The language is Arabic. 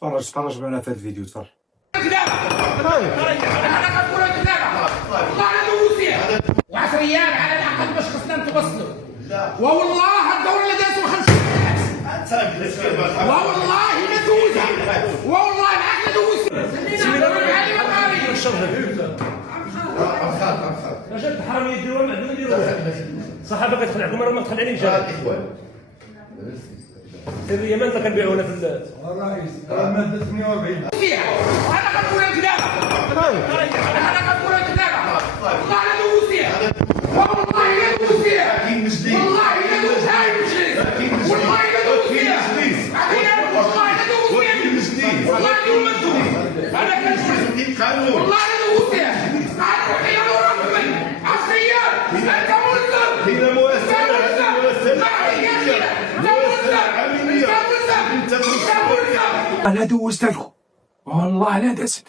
تفرج معنا في هذا الفيديو، تفرج. انا كنقول كذابه والله انا دوزتيه و10 ايام على الاقل باش خصنا نتوصلوا. والله الدوره اللي دازوا 5 والله ما دوزها، والله معاك ما دوزتها. رجل الحراميه يديروا معدوم يديروا الصحابه كتخلعكم راه ما تخلعنيش الاخوان سريه ما كنبيعوا هنا في الرئيس الماده 48 انا كنقول كذابه، انا كنقول كذابه والله انا دوزتيه، والله ما دوزتيه، والله ما دوزتها المجلس، والله ما دوزتيه، والله ما دوزتيه، والله اليوم ما دوز، انا كنقول والله انا دوزتيه، انا وحيد وربي 10 ايام انت ملزم، هنا انا دوزت لكم والله انا دزت.